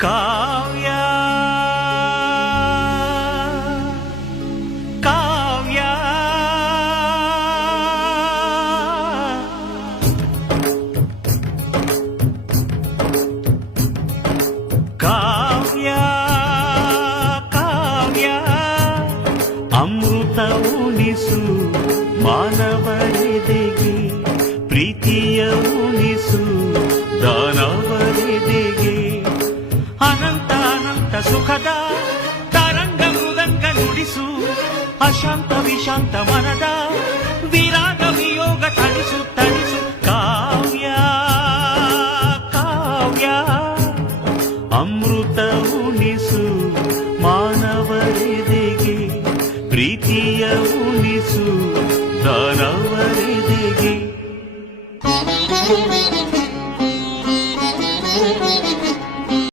ಕಾವ್ಯ ಕಾವ್ಯ ಕಾವ್ಯ ಕಾವ್ಯ ಅಮೃತ ಉಣಿಸು ಮಾನವರೆದೆಗೆ ಪ್ರೀತಿಯ ಉಣಿಸು ದಾನವರೆದೆಗೆ ಅನಂತ ಅನಂತ ಸುಖದ ತರಂಗ ಮೃದಂಗ ನುಡಿಸು ಅಶಾಂತ ವಿಶಾಂತ ಮನದ ವಿರಾಗ ವಿಯೋಗ ತಣಿಸು ತಣಿಸು ಕಾವ್ಯ ಕಾವ್ಯ ಅಮೃತ